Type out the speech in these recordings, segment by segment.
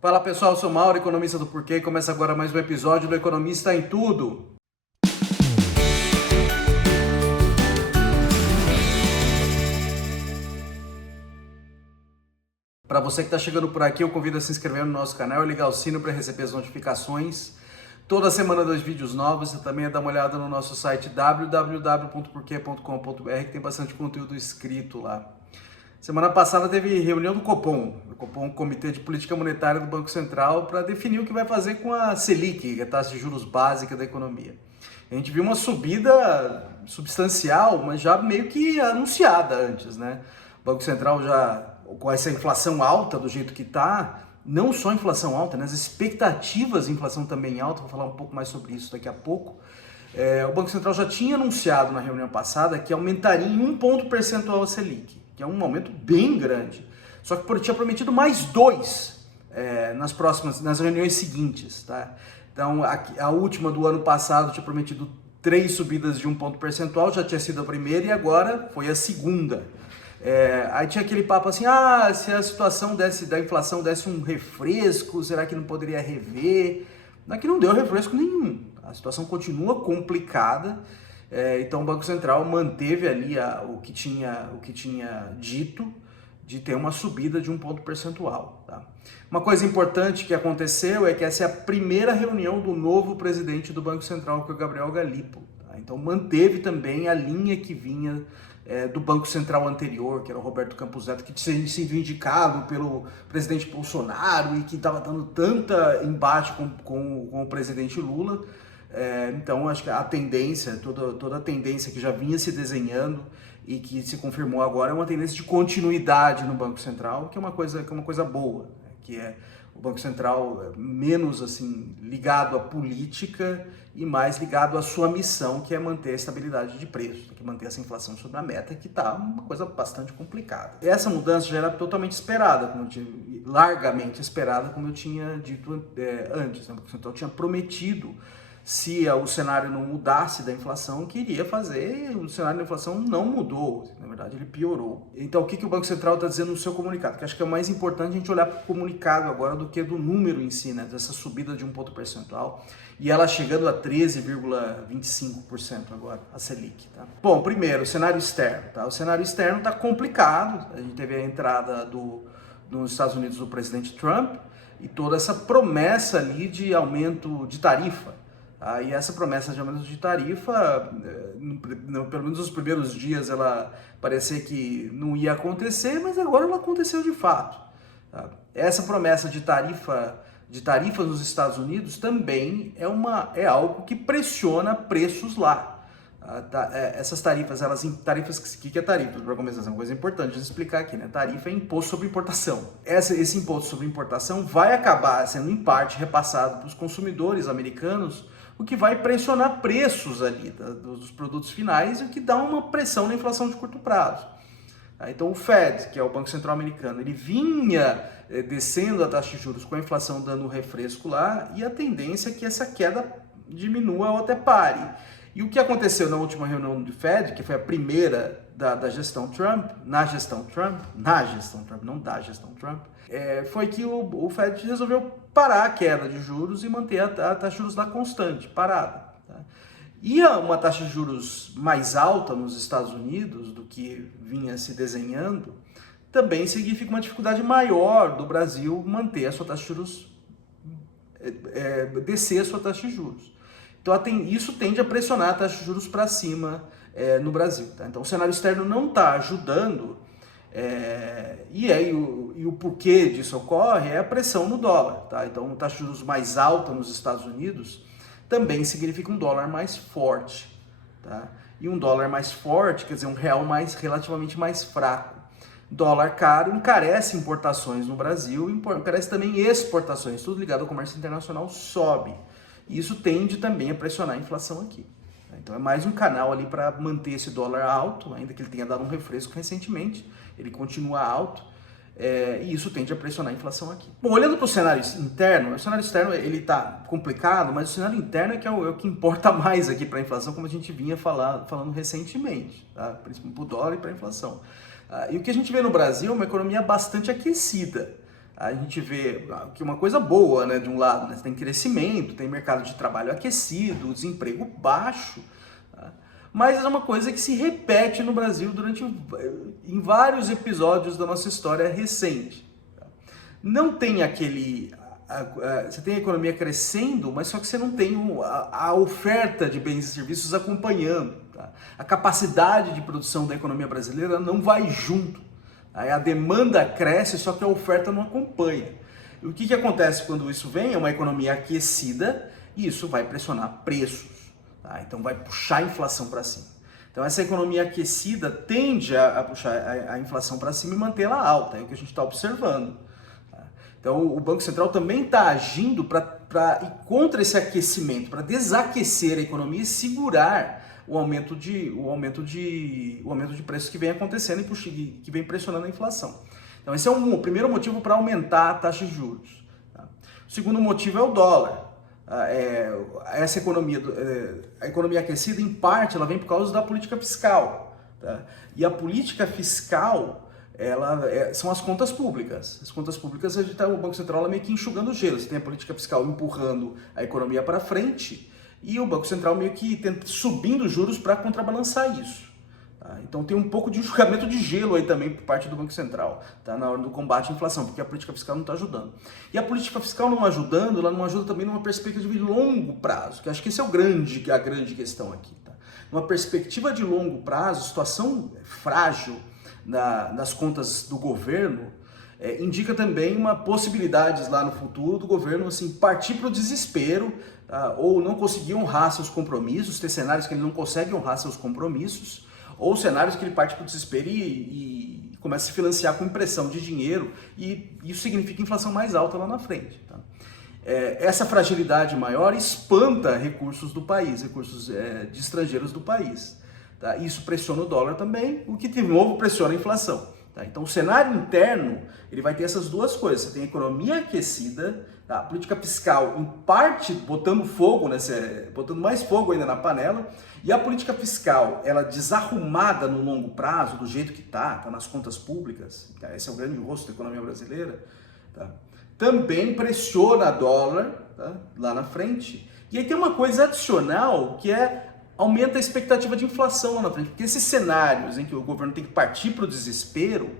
Fala pessoal, eu sou Mauro, economista do Porquê, e começa agora mais um episódio do Economista em Tudo. Para você que está chegando por aqui, eu convido a se inscrever no nosso canal e ligar o sino para receber as notificações. Toda semana 2 vídeos novos, e também dá uma olhada no nosso site www.porquê.com.br, que tem bastante conteúdo escrito lá. Semana passada teve reunião do Copom, o Comitê de Política Monetária do Banco Central, para definir o que vai fazer com a Selic, que é a taxa de juros básica da economia. A gente viu uma subida substancial, mas já meio que anunciada antes, né? O Banco Central já, com essa inflação alta do jeito que está, não só inflação alta, né? As expectativas de inflação também alta, vou falar um pouco mais sobre isso daqui a pouco. O Banco Central já tinha anunciado na reunião passada que aumentaria em 1 ponto percentual a Selic, que é um aumento bem grande. Só que tinha prometido mais 2 nas reuniões seguintes, tá? Então, a última do ano passado tinha prometido 3 subidas de 1 ponto percentual, já tinha sido a primeira e agora foi a segunda. Aí tinha aquele papo assim, se a situação da inflação desse um refresco, será que não poderia rever? Aqui não deu refresco nenhum, a situação continua complicada. Então o Banco Central manteve ali o que tinha dito de ter uma subida de 1 ponto percentual. Tá? Uma coisa importante que aconteceu é que essa é a primeira reunião do novo presidente do Banco Central, que é o Gabriel Gallipo. Tá? Então manteve também a linha que vinha do Banco Central anterior, que era o Roberto Campos Neto, que tinha sido indicado pelo presidente Bolsonaro e que estava dando tanta embate com o presidente Lula. Então acho que a tendência, toda a tendência que já vinha se desenhando e que se confirmou agora é uma tendência de continuidade no Banco Central, que é uma coisa boa, né? Que é o Banco Central menos assim ligado à política e mais ligado à sua missão, que é manter a estabilidade de preços, que é manter essa inflação sob a meta, que está uma coisa bastante complicada. Essa mudança já era totalmente esperada, largamente esperada, como eu tinha dito antes, né? O Banco Central tinha prometido, se o cenário não mudasse da inflação, que iria fazer, o cenário da inflação não mudou, na verdade ele piorou. Então o que o Banco Central está dizendo no seu comunicado? Que acho que é mais importante a gente olhar para o comunicado agora do que do número em si, né? Dessa subida de 1 ponto percentual, e ela chegando a 13,25% agora, a Selic. Tá? Bom, primeiro, o cenário externo. Tá? O cenário externo está complicado, a gente teve a entrada nos Estados Unidos do presidente Trump, e toda essa promessa ali de aumento de tarifa. E essa promessa de aumento de tarifa, pelo menos nos primeiros dias, ela parecia que não ia acontecer, mas agora ela aconteceu de fato. Tá? Essa promessa de tarifas nos Estados Unidos também é algo que pressiona preços lá. Essas tarifas, o que é tarifa? Para começar, é uma coisa importante de explicar aqui, né? Tarifa é imposto sobre importação. Esse imposto sobre importação vai acabar sendo, em parte, repassado para os consumidores americanos, o que vai pressionar preços ali dos produtos finais, e o que dá uma pressão na inflação de curto prazo. Então o Fed, que é o Banco Central americano, ele vinha descendo a taxa de juros com a inflação dando um refresco lá, e a tendência é que essa queda diminua ou até pare. E o que aconteceu na última reunião do Fed, que foi a primeira da gestão Trump, foi que o Fed resolveu parar a queda de juros e manter a taxa de juros lá constante, parada. Tá? E uma taxa de juros mais alta nos Estados Unidos do que vinha se desenhando também significa uma dificuldade maior do Brasil manter a sua taxa de juros, descer a sua taxa de juros. Então isso tende a pressionar a taxa de juros para cima no Brasil. Tá? Então o cenário externo não está ajudando, e o porquê disso ocorre é a pressão no dólar. Tá? Então uma taxa de juros mais alta nos Estados Unidos também significa um dólar mais forte. Tá? E um dólar mais forte quer dizer um real relativamente mais fraco. Dólar caro encarece importações no Brasil, encarece também exportações, tudo ligado ao comércio internacional sobe. E isso tende também a pressionar a inflação aqui. Então é mais um canal ali para manter esse dólar alto, ainda que ele tenha dado um refresco recentemente, ele continua alto, e isso tende a pressionar a inflação aqui. Bom, olhando para o cenário interno ele está complicado, mas o cenário interno é o que importa mais aqui para a inflação, como a gente vinha falando recentemente, tá? Principalmente para o dólar e para a inflação. E o que a gente vê no Brasil é uma economia bastante aquecida. a gente vê que uma coisa boa, né, de um lado, né, tem crescimento, tem mercado de trabalho aquecido, desemprego baixo, tá? Mas é uma coisa que se repete no Brasil em vários episódios da nossa história recente. Tá? Não tem aquele... Você tem a economia crescendo, mas só que você não tem a oferta de bens e serviços acompanhando. Tá? A capacidade de produção da economia brasileira não vai junto. Aí a demanda cresce, só que a oferta não acompanha. E o que acontece quando isso vem? É uma economia aquecida e isso vai pressionar preços. Tá? Então vai puxar a inflação para cima. Então essa economia aquecida tende a puxar a inflação para cima e mantê-la alta. É o que a gente está observando. Tá? Então o Banco Central também está agindo para ir contra esse aquecimento, para desaquecer a economia e segurar o aumento de preços que vem acontecendo e que vem pressionando a inflação. Então esse é o primeiro motivo para aumentar a taxa de juros. Tá? O segundo motivo é o dólar. Essa economia, a economia aquecida, em parte, ela vem por causa da política fiscal. Tá? E a política fiscal, são as contas públicas. As contas públicas, o Banco Central meio que enxugando o gelo. Você tem a política fiscal empurrando a economia para frente, e o Banco Central meio que subindo os juros para contrabalançar isso. Tá? Então tem um pouco de enxugamento de gelo aí também por parte do Banco Central, tá? Na hora do combate à inflação, porque a política fiscal não está ajudando. E a política fiscal não ajudando, ela não ajuda também numa perspectiva de longo prazo, que acho que esse é a grande questão aqui. Tá? Numa perspectiva de longo prazo, situação frágil das contas do governo, indica também uma possibilidade lá no futuro do governo assim, partir para o desespero, ou não conseguir honrar seus compromissos, ter cenários que ele não consegue honrar seus compromissos, ou cenários que ele parte para o desespero e começa a se financiar com impressão de dinheiro, e isso significa inflação mais alta lá na frente. Tá? Essa fragilidade maior espanta recursos do país, recursos de estrangeiros do país. Tá? Isso pressiona o dólar também, o que de novo pressiona a inflação. Tá? Então o cenário interno ele vai ter essas duas coisas. Você tem a economia aquecida, tá? A política fiscal em parte botando mais fogo ainda na panela, e a política fiscal ela desarrumada no longo prazo, do jeito que tá nas contas públicas, tá? Esse é o grande rosto da economia brasileira, tá? Também pressiona dólar, tá? Lá na frente. E aí tem uma coisa adicional que aumenta a expectativa de inflação lá na frente, porque esses cenários em que o governo tem que partir para o desespero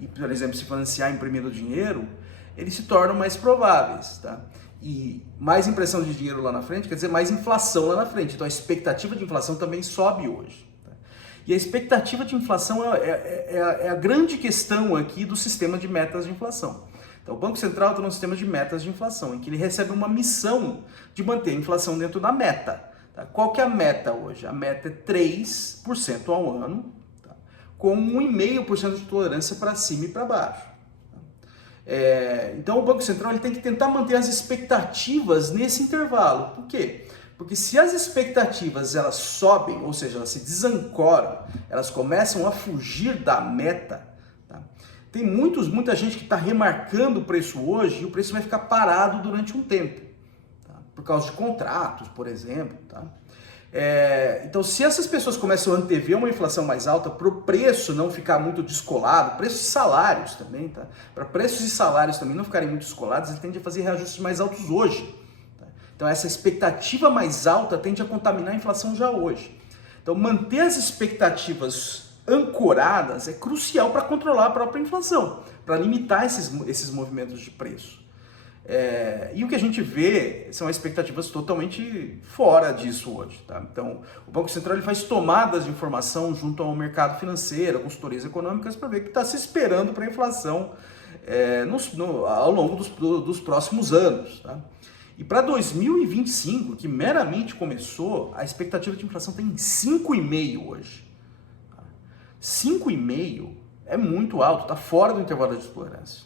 e, por exemplo, se financiar imprimindo dinheiro, eles se tornam mais prováveis, tá? E mais impressão de dinheiro lá na frente quer dizer mais inflação lá na frente, então a expectativa de inflação também sobe hoje. Tá? E a expectativa de inflação é a grande questão aqui do sistema de metas de inflação. Então o Banco Central está num sistema de metas de inflação, em que ele recebe uma missão de manter a inflação dentro da meta. Tá? Qual que é a meta hoje? A meta é 3% ao ano, tá? Com 1,5% de tolerância para cima e para baixo. Tá? Então o Banco Central ele tem que tentar manter as expectativas nesse intervalo. Por quê? Porque se as expectativas elas sobem, ou seja, elas se desancoram, elas começam a fugir da meta, tá? Tem muita gente que está remarcando o preço hoje e o preço vai ficar parado durante um tempo. Por causa de contratos, por exemplo. Tá? Então, se essas pessoas começam a antever uma inflação mais alta, para o preço não ficar muito descolado, preços e salários também, tá? Para preços e salários também não ficarem muito descolados, ele tende a fazer reajustes mais altos hoje. Tá? Então, essa expectativa mais alta tende a contaminar a inflação já hoje. Então, manter as expectativas ancoradas é crucial para controlar a própria inflação, para limitar esses movimentos de preço. E o que a gente vê são expectativas totalmente fora disso hoje. Tá? Então, o Banco Central ele faz tomadas de informação junto ao mercado financeiro, consultorias econômicas, para ver o que está se esperando para a inflação ao longo dos próximos anos. Tá? E para 2025, que meramente começou, a expectativa de inflação está em 5,5% hoje. 5,5% é muito alto, está fora do intervalo de tolerância.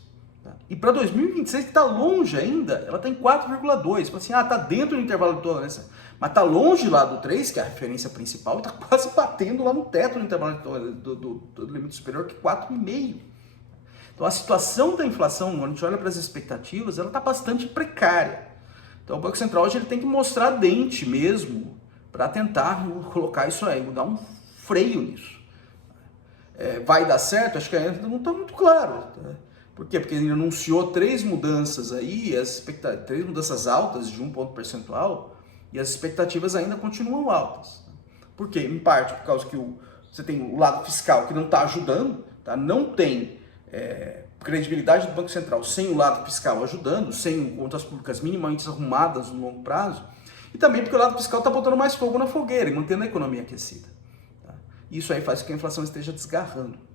E para 2026, que está longe ainda, ela está em 4,2%. Tipo assim, está dentro do intervalo de tolerância, mas está longe lá do 3%, que é a referência principal, e está quase batendo lá no teto do intervalo do limite superior, que é 4,5%. Então a situação da inflação, quando a gente olha para as expectativas, ela está bastante precária. Então o Banco Central hoje ele tem que mostrar dente mesmo para tentar colocar isso aí, dar um freio nisso. Vai dar certo? Acho que ainda não está muito claro. Tá? Por quê? Porque ele anunciou 3 mudanças aí, três mudanças altas de 1 ponto percentual, e as expectativas ainda continuam altas. Por quê? Em parte por causa que você tem o lado fiscal que não está ajudando, tá? Não tem credibilidade do Banco Central sem o lado fiscal ajudando, sem contas públicas minimamente arrumadas no longo prazo, e também porque o lado fiscal está botando mais fogo na fogueira e mantendo a economia aquecida. Tá? Isso aí faz com que a inflação esteja desgarrando.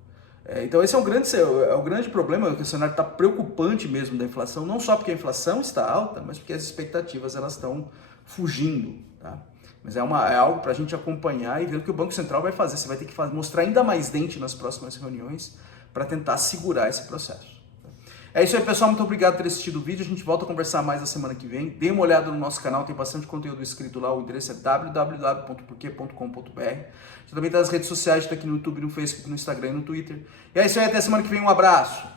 Então esse é o grande problema, que o cenário está preocupante mesmo da inflação, não só porque a inflação está alta, mas porque as expectativas elas estão fugindo. Tá? Mas é algo para a gente acompanhar e ver o que o Banco Central vai fazer. Você vai ter que mostrar ainda mais dente nas próximas reuniões para tentar segurar esse processo. É isso aí, pessoal. Muito obrigado por ter assistido o vídeo. A gente volta a conversar mais na semana que vem. Dê uma olhada no nosso canal, tem bastante conteúdo escrito lá. O endereço é www.porquê.com.br. Você também está nas redes sociais, está aqui no YouTube, no Facebook, no Instagram e no Twitter. E é isso aí, até semana que vem. Um abraço.